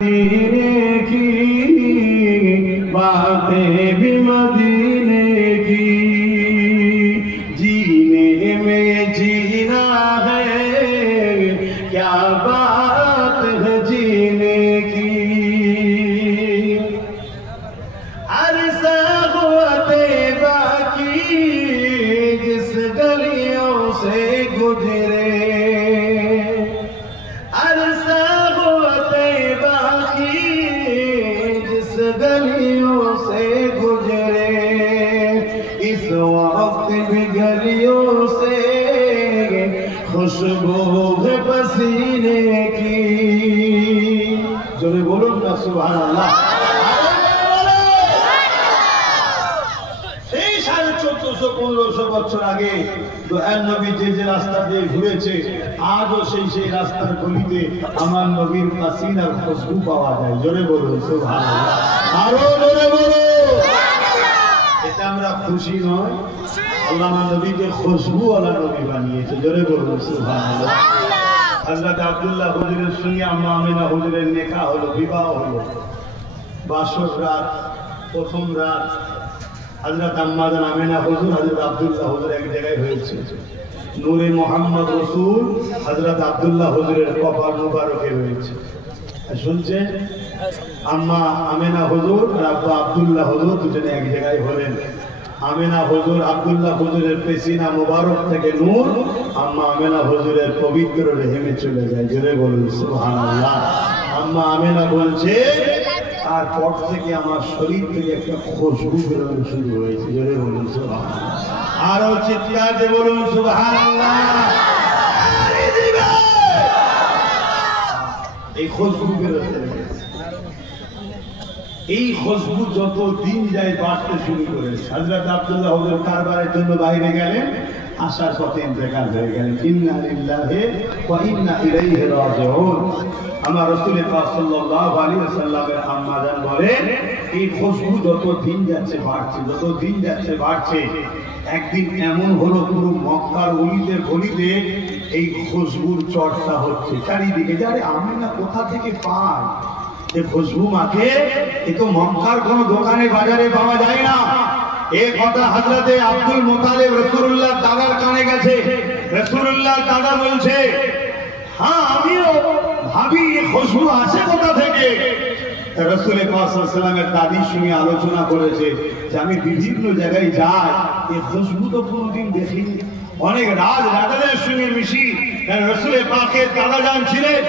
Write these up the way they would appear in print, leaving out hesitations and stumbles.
मदीने की बातें भी मदीने की, जीने में जीना है क्या बात है जीने की। अरसा हुआ तैबा की जिस गलियों से गुजरे, गलियों से गुजरे, इस वक्त भी गलियों से खुशबू है पसीने की। जोरे बोलो ना सुभान अल्लाह। সেই 1400-1500 বছর আগে দয়াল নবী যে রাস্তা দিয়ে ঘুরেছে, আজও সেই রাস্তার গলিতে আমার নবীর পাসিনার খুশবু পাওয়া যায়। জোরে বলুন সুবহানাল্লাহ, আরো জোরে বলো। এটা আমরা খুশি নয়, আল্লাহ নবীকে খুশবুওয়ালা নবী বানিয়েছে। জোরে বলুন সুবহানাল্লাহ। হযরত আব্দুল্লাহ হুজুরের সঙ্গে আম্মা আমিনা হুজুরের নিকাহ হলো, বিবাহ হলো। বাসর রাত, প্রথম রাত হযরত আম্মা জান আমিনা হুজুর হযরত আব্দুল্লাহ হুজুর এক জায়গায় হয়েছে। নূরে মোহাম্মদ রাসূল হযরত আব্দুল্লাহ হুজুরের কপাল মুবারকে হয়েছে। শুনছেন? আম্মা আমিনা হুজুর আর আব্বা আব্দুল্লাহ হুজুর দুজনে এক জায়গায় হলেন। আমিনা হুজুর আব্দুল্লাহ হুজুরের পেশিনা মুবারক থেকে নূর আম্মা আমিনা হুজুরের পবিত্র রেহেমে চলে যায়। জোরে বলুন সুবহানাল্লাহ। আম্মা আমিনা বলছে, তারপর থেকে আমার শরীর থেকে একটা খুশবু বেরোনো শুরু হয়েছে। জোরে বলুন সুবহানাল্লাহ, আরো চিৎকার দিয়ে বলুন সুবহানাল্লাহ। এই খুশবু বেরোতে লেগেছে। এই খুশবু যত দিন যায় বাড়তে শুরু করেছে। হযরত আব্দুল্লাহ হুজুর কারবারের জন্য বাইরে গেলেন, আসার পথে ইন্তেকাল হয়ে গেলেন। ইন্না লিল্লাহি ওয়া ইন্না ইলাইহি রাজিউন। আমার রাসূল পাক সাল্লাল্লাহু আলাইহি ওয়াসাল্লামের আম্মা জান বলেন, এই খুশবু যত দিন যাচ্ছে বাড়ছে, যত দিন যাচ্ছে বাড়ছে। একদিন এমন হলো, পুরো মক্কার অলিতে গলিতে এই খুশবুর চর্চা হচ্ছে চারিদিকে। যারে আমিনা কোথা থেকে পায় এই খুশবু মাকে? এ তো মক্কার কোন দোকানে বাজারে পাওয়া যায় না। এই কথা হযরতে আব্দুল মুতালিব রাসূলুল্লাহ দাদার কানে গেছে। রাসূলুল্লাহ দাদা বলছে, হ্যাঁ আমিও ভাবি এই খুশবু আসে কোথা থেকে। রাসূল পাক সাল্লাল্লাহু আলাইহি ওয়াসাল্লামের দাদির সঙ্গে আলোচনা করেছে যে আমি বিভিন্ন জায়গায় যাই, এই খুশবু তো কোনোদিন দেখিনি। অনেক রাজাদের সঙ্গে মিশি। রাসূল পাকের দাদা জান ছিলেন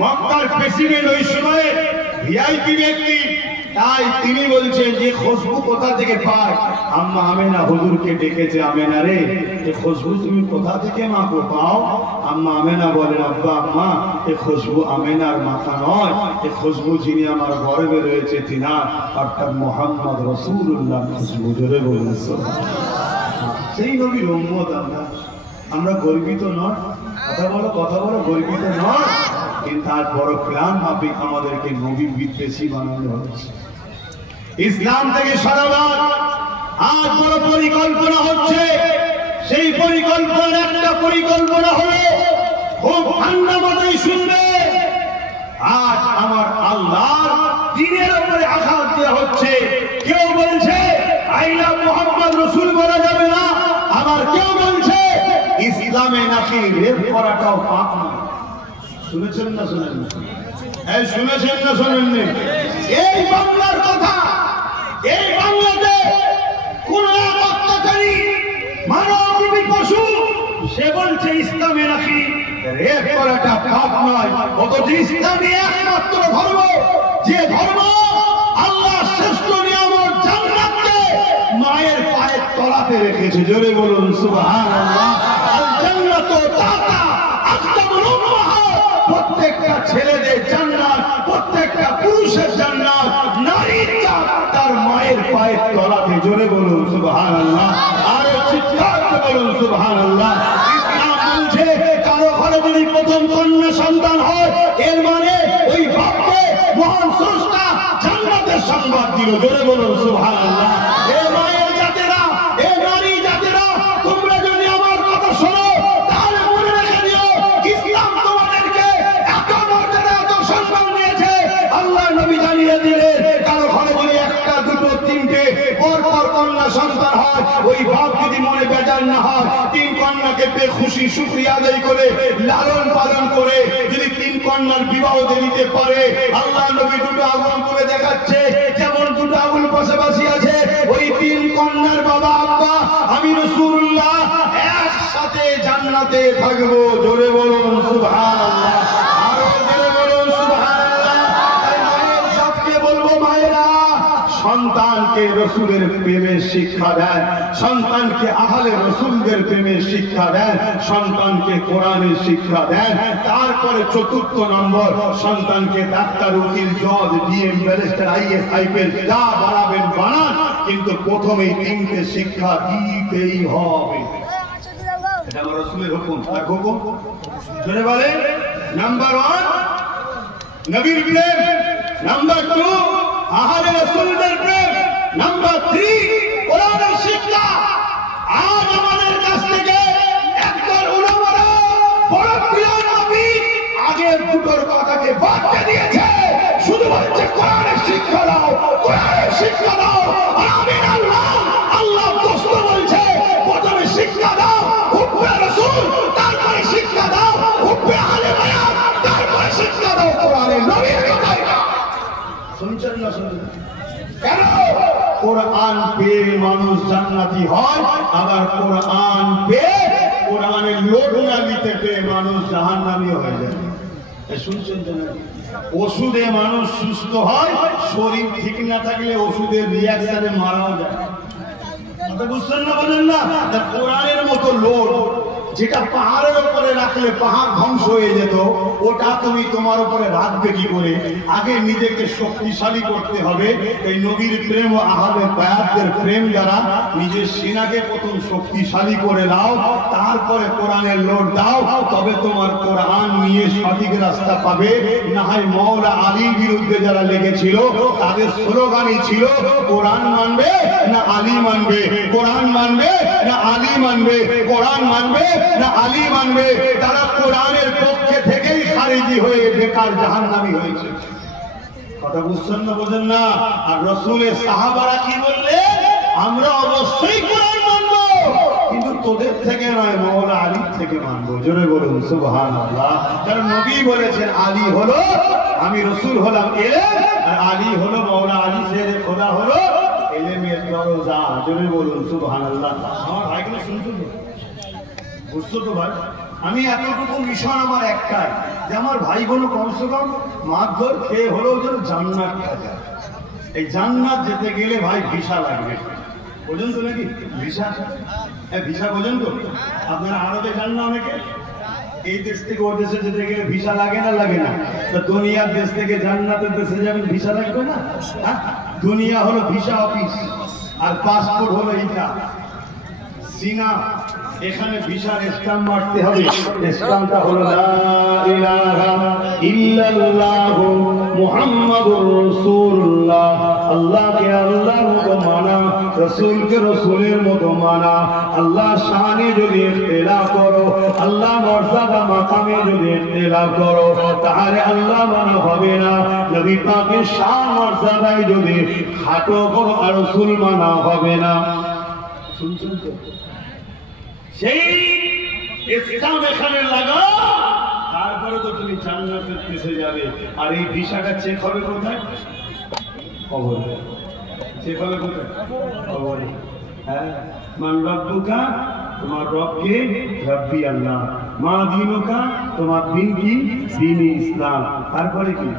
মক্কার প্রেসিডেন্ট ওই সময়ে, ভিআইপি ব্যক্তি। তাই তিনি বলছেন যে খুশবু কোথা থেকে পায়। আম্মা আমিনা হুজুরকে ডেকেছে, আমিনা রে এই খুশবু তুমি কোথা থেকে মা গো পাও? আম্মা আমিনা বলেন, আব্বা আম্মা এই খুশবু আমিনার মাথা নয়, এই খুশবু যিনি আমার গর্ভে রয়েছে তিনার, অর্থাৎ মুহাম্মদ রাসূলুল্লাহ খুশবু। জোরে বলুন সুবহানাল্লাহ। সেই নবীর উম্মত আমরা গর্বিত নয়? কথা বলো গর্বিত নয়? কিন্তু আজ বড় প্ল্যান মাফিক আমাদেরকে নবী বিদ্বেষী বানানো হচ্ছে। ইসলাম থেকে সরাবার আজ বড় পরিকল্পনা হচ্ছে। সেই পরিকল্পনার একটা পরিকল্পনা হলো, খুব ঠান্ডা মাথায় শুনবে, আজ আমার আল্লাহর দ্বীনের উপরে আঘাত দেওয়া হচ্ছে। কেউ বলছে আইলা মুহাম্মদ রাসূল বলা যাবে না, আবার কেউ বলছে ইসলামে নাকি রেপ করাটাও পাপ না। শুনেছেন না শোনেন? এই শুনেছেন না শোনেননি? এই বাংলার কথা, এই বাংলাতে কোন এক অত্যাচারী মানবরূপী পশু সে বলছে ইসলামে নাকি রেপ করাটা পাপ নয়। অথচ ইসলামী একমাত্র ধর্ম, যে ধর্ম আল্লাহ শ্রেষ্ঠ নিয়ামত জান্নাতকে মায়ের পায়ের তলাতে রেখেছে। জোরে বলুন সুবহানাল্লাহ। আল জান্নাতু তাতা আকদামুল উম্মাহাত। প্রত্যেকটা ছেলেদের জান্নাত, প্রত্যেকটা পুরুষের জান্নাত, নারীর তার মায়ের পায়ের তলাতে। জোরে বলুন সুবহানাল্লাহ, আরো চিৎকার করে বলুন সুবহানাল্লাহ। ইসলাম বলছে কারো ঘরে যদি প্রথম কন্যা সন্তান হয়, এর মানে ওই বাপকে মহান স্রষ্টা জান্নাতের সংবাদ দিল। জোরে বলুন সুবহানাল্লাহ। এ মায়ের জাতেরা, এ নারী জাতেরা, তোমরা যদি আমার কথা শোনো তাহলে মনে রেখে দিও, ইসলাম তোমাদেরকে এত মর্যাদা, এত সম্মান দিয়েছে। আল্লাহ হয়, ওই বাপ যদি মনে বেজার না হয়, 3 কন্যাকে পেয়ে খুশি শুকরিয়া আদায় করে লালন পালন করে যদি 3 কন্যার বিবাহ দিতে পারে, আল্লাহ নবী দুটো আগুন করে দেখাচ্ছে, যেমন দুটো আগুন পাশাপাশি আছে, ওই 3 কন্যার বাবা আব্বা আমি রাসূলুল্লাহ একসাথে জান্নাতে থাকবো। জোরে বলুন সুবহানাল্লাহ, আরো জোরে বলুন সুবহানাল্লাহ। মায়ের জাতকে বলবো, মায়েরা সন্তানকে রসুলের প্রেমের শিক্ষা দেন, সন্তানকে আহলে রসুলদের প্রেমের শিক্ষা দেন, সন্তানকে কোরআনের শিক্ষা দেন। তারপরে 4র্থ নম্বর, সন্তানকে ডাক্তার, উকিল, জজ, ডিএম, ব্যারিস্টার, আইএস, আইপিএস যা বানাবেন বানান, কিন্তু প্রথমেই 3টে শিক্ষা দিতেই হবে। এটা আমার রসুলের হুকুম। আর হুকুম জোরে বলে, নাম্বার 1 নবীর প্রেম, নাম্বার 2 আহলে রাসূলদের প্রেম, নাম্বার 3 কোরআনের শিক্ষা। আজ আমাদের কাছ থেকে একদল উলামারা বড় প্রিয় নবী আগের দুটোর কথাকে বাদ দিয়েছে, শুধু বলছে কোরআনের শিক্ষা দাও, কোরআনের শিক্ষা দাও। আর আমি আল্লাহ দোস্ত বলছে প্রথমে শিক্ষা দাও হুব্বে রাসূল, তারপরে শিক্ষা দাও হুব্বে আলে বায়াত, তারপরে শিক্ষা দাও কোরআনের নবীর কথা। শুনছেন না? শুনছেন কেন? কোরআন পেয়ে মানুষ জান্নাতি হয়, আবার কোরআন পেয়ে কোরআনের লোড না নিতে পেয়ে মানুষ জাহান্নামী হয়ে যায়। শুনছেন তো না? ওষুধে মানুষ সুস্থ হয়, শরীর ঠিক না থাকলে ওষুধের রিয়াকশনে মারাও যায়। বুঝছেন না? বলেন না? কোরআনের মতো লোড যেটা পাহাড়ের উপরে রাখলে পাহাড় ধ্বংস হয়ে যেত, ওটা তুমি তোমার উপরে রাখবে কি করে? আগে নিজেকে শক্তিশালী করতে হবে। এই নবীর প্রেম ও আহলে বায়াতদের প্রেম দ্বারা নিজের সিনাকে প্রথম শক্তিশালী করে নাও, তারপরে কোরআনের লোড দাও, তবে তোমার কোরআন নিয়ে সঠিক রাস্তা পাবে। না হয় মাওলা আলীর বিরুদ্ধে যারা লেগেছিল তাদের স্লোগানই ছিল কোরআন মানবে না আলী মানবে, কোরআন মানবে না আলী মানবে, কোরআন মানবে না আলী মানবে। তারা কোরআনের পক্ষে থেকেই খারিজি হয়ে বেকার জাহান্নামী হয়েছে। কথা বুঝছেন না? বোঝেন না? আর রাসূলের সাহাবারা কি বললে? আমরা অবশ্যই কোরআন মানবো, কিন্তু তোদের থেকে নয়, মাওলা আলীর থেকে মানবো। জোরে বলুন সুবহানাল্লাহ। কারণ নবী বলেছেন আলী হলো, আমি রাসূল হলাম ইলম, আর আলী হলো মাওলা আলী শেরে খোদা হলো ইলমের দরজা। জোরে বলুন সুবহানাল্লাহ। আমার ভাইগুলো শুনছেন? বুঝছো তো ভাই? আমি এতটুকু মিশন আমার একটাই, যে আমার ভাইগুলো কমসে কম মারধর খেয়ে হলেও যেন জান্নাত থাকে। এই জান্নাত যেতে গেলে ভাই ভিসা লাগবে, বোঝেন তো নাকি? ভিসা, ভিসা বোঝেন তো? আপনারা আরবে যান না অনেকে, এই দেশ থেকে ও দেশে যেতে গেলে ভিসা লাগে না? লাগে না? তা দুনিয়ার দেশ থেকে জান্নাতের দেশে যাবেন, ভিসা লাগবে না? হ্যাঁ, দুনিয়া হলো ভিসা অফিস, আর পাসপোর্ট হলো এইটা সিনা। এখানে ভিসার স্ট্যাম্প মারতে হবে, স্ট্যাম্পটা হলো লা ইলাহা ইল্লাল্লাহ মুহাম্মাদুর রাসূলুল্লাহ। আল্লাহকে আল্লাহর মতো মানা, রাসূলকে রাসূলের মতো মানা। আল্লাহ শানে যদি ইখতিলাফ করো, আল্লাহ মর্যাদা মাকামে যদি ইখতিলাফ করো, তাহলে আল্লাহ মানা হবে না। নবী পাকের শান মর্যাদায় যদি খাটো করো, আর রাসূল মানা হবে না। শুনছেন তো? সেই ইসলাম এখানে লাগাও, তারপরে তো তুমি জান্নাতে পৌঁছে যাবে। আর এই ভিসাটা চেক হবে কোথায়? কবরে। চেক হবে কোথায়? কবরে। হ্যাঁ, মান রব্বুকা, তোমার রবকে রব্বি আল্লাহ, মা দিনুকা, তোমার দিন কি? দ্বীন-ই ইসলাম। তারপরে কি?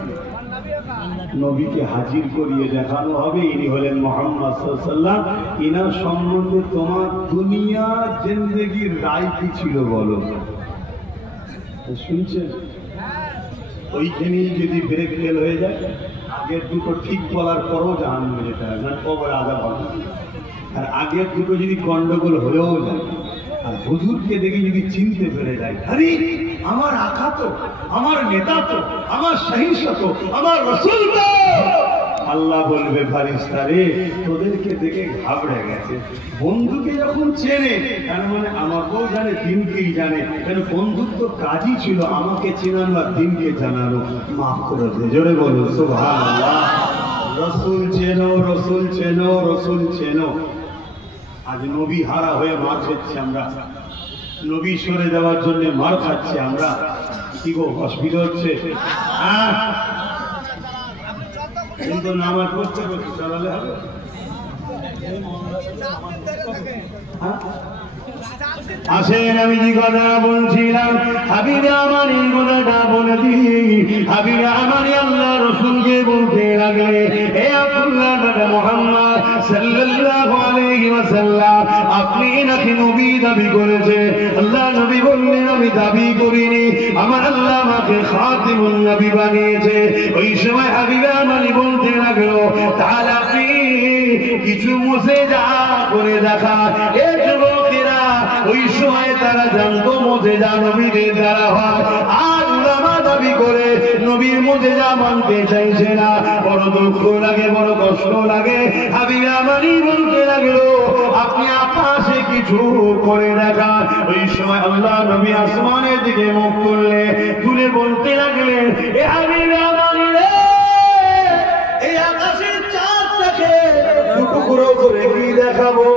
নবীকে হাজির করিয়ে দেখানো হবে, ইনি হলেন মুহাম্মদ সাল্লাল্লাহু আলাইহি ওয়াসাল্লাম। ইনার সম্বন্ধে তোমার দুনিয়া জিন্দেগির রায় কি ছিল বলো? শুনছেন? ওইখানেই যদি ব্রেক ফেল হয়ে যায়, আগের দুটো ঠিক বলার পরও জাহান্নামে যেতে হয়, না কবরে আযাব হবে। আর আগের দুটো যদি গন্ডগোল হয়েও যায়, আর হুজুরকে দেখে যদি চিনতে পেরে যায়, আরে আমার আকা তো, আমার নেতা তো, আমার সহিংস তো, আমার রাসূল তো, আল্লাহ বলবে ফারিস্তা রে, তোদেরকে দেখে ঘাবড়ে গেছে। বন্ধুকে যখন চেনে, তার মানে আমাকেও জানে, দিনকেই জানে। কেন? বন্ধুত্ব কাজই ছিল আমাকে চেনানো আর দিনকে জানানো। মাফ করে দে। জোরে বলুন সুবহানাল্লাহ। রাসূল চেনো, রাসূল চেনো, রাসূল চেনো। আজ নবী হারা হয়ে মার খাচ্ছি আমরা, নবী সরে দেওয়ার জন্য মার খাচ্ছি আমরা। কি গো অসুবিধা হচ্ছে? কিন্তু নামাজ পড়তে পড়তে চালালে হবে। আসেন আমি যে কথা বলছিলাম, হাবিবে আমার এই কথাটা বলে দিই। হাবিবে আমার আল্লাহ রসুলকে বলতে লাগলে, হে আব্দুল্লাহ বিন মুহাম্মদ সাল্লাল্লাহু আলাইহি ওয়াসাল্লাম, আপনি নাকি নবী দাবি করেছে। আল্লাহ নবী বললেন, আমি দাবি করিনি, আমার আল্লাহ আমাকে খাতিমুন নবী বানিয়েছে। ওই সময় হাবিবে আমার বলতে লাগলো, তাহলে আপনি কিছু মুজেজা করে দেখা। এ যুবকেরা ওই সময় তারা জানতো মুজেজা নবীদের দ্বারা হয়, আর উলামা দাবি করে নবীর মুজেজা মানতে চাইছে না। বড় দুঃখ লাগে, বড় কষ্ট লাগে। হাবিবে আমারই বলতে লাগলো, আপনি আকাশে কিছু করে দেখা। ওই সময় আল্লাহ নবী আসমানের দিকে মুখ তুলে বলতে লাগলেন, এ হাবিবে আমারই রে, এই আকাশের চাঁদটাকে টুকরো করে কি দেখাবো?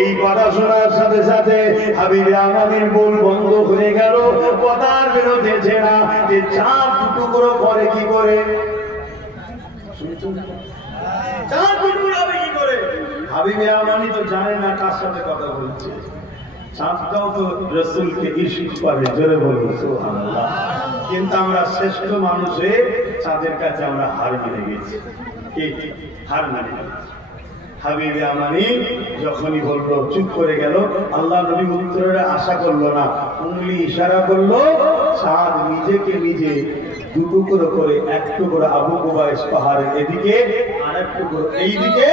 এই কথা শোনার সাথে সাথে হাবিবে আমাদের বল বন্ধ হয়ে গেল, কথার বেরোতেছে না যে চাঁদ টুকরো করে কি করে, চাঁদ টুকরো হবে কি করে? হাবিবে আমানি তো জানে না কার সাথে কথা বলছে। চাঁদটাও তো রাসূলকে ইশক করে, জোরে বলুন সুবহানাল্লাহ। কিন্তু আমরা শ্রেষ্ঠ মানুষে চাঁদের কাছে আমরা হার মেনে গেছি। হার মানে হাবিবে আমানি যখনই বললো, চুপ করে গেল। আল্লাহ নবী উত্তরের আশা করলো না, উঙ্গলি ইশারা করলো। চাঁদ নিজেকে নিজে দুটুকরো করে, এক টুকরো আবু কুবাইস পাহাড়ের এদিকে, আর এক টুকরো এইদিকে,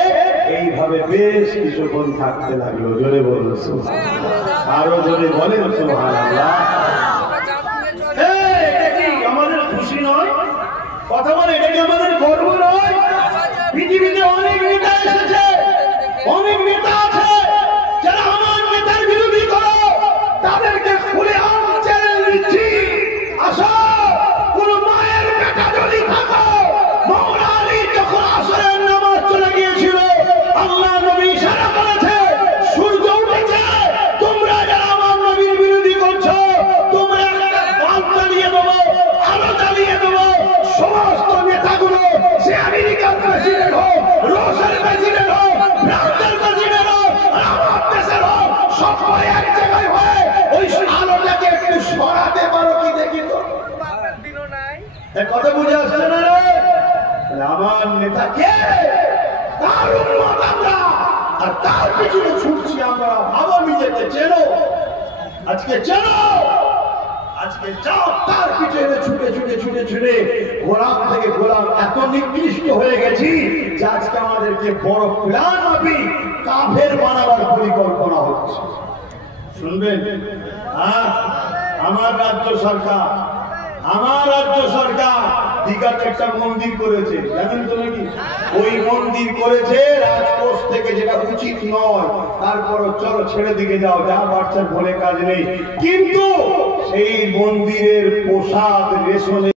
এইভাবে বেশ কিছুক্ষণ থাকতে লাগলো। জোরে বলল সুবহানাল্লাহ, আরো জোরে বলেন সুবহানাল্লাহ। এটা কি আমাদের খুশি নয়? কথা বলে, এটা কি আমাদের গর্ব নয়? পৃথিবীতে অনেক নেতা এসেছে, অনেক নেতা আছে যারা আমার নেতার বিরোধী করে, তাদেরকে খুলে আম চ্যালেঞ্জ দিচ্ছি। আসো, কোন মায়ের বেটা যদি থাকো, মাওলা আলী যখন আসরের নামাজ চলে গিয়েছিল, আল্লাহ নবী ইশারা করেছে, সূর্য উঠেছে, তোমরা যারা আমার নবীর বিরোধী করছো, তোমরা একটা বাল্ব জ্বালিয়ে দেবো, আলো জ্বালিয়ে দেবো। সমস্ত নেতাগুলো, সে আমেরিকার প্রেসিডেন্ট হোক, রুশের প্রেসিডেন্ট হোক, ফ্রান্সের প্রেসিডেন্ট হোক, আমার দেশের হোক, সবাই এক জায়গায় হয়ে ওই আলোটাকে একটু সরাতে পারো কি দেখি তো? কথা বুঝে আসছে না রে? আমার নেতা কে? তার উম্মত আমরা, আর তার পিছনে ছুটছি আমরা। ভাবো নিজেকে, চেনো, আজকে চেনো, আজকে যাও তার পিছনে ছুটে ছুটে ছুটে ছুটে গোলাম থেকে গোলাম এত নিকৃষ্ট হয়ে গেছি যে আজকে আমাদেরকে বড় প্ল্যান মাফি কাফের বানাবার পরিকল্পনা হচ্ছে। শুনবেন? আমার রাজ্য সরকার দীঘাতে একটা মন্দির করেছে, জানেন তো নাকি? ওই মন্দির করেছে রাজকোষ থেকে, যেটা উচিত নয়। তারপরও চলো ছেড়ে দিকে যাও, যা বাচ্চার বলে কাজ নেই। কিন্তু সেই মন্দিরের প্রসাদ রেশনে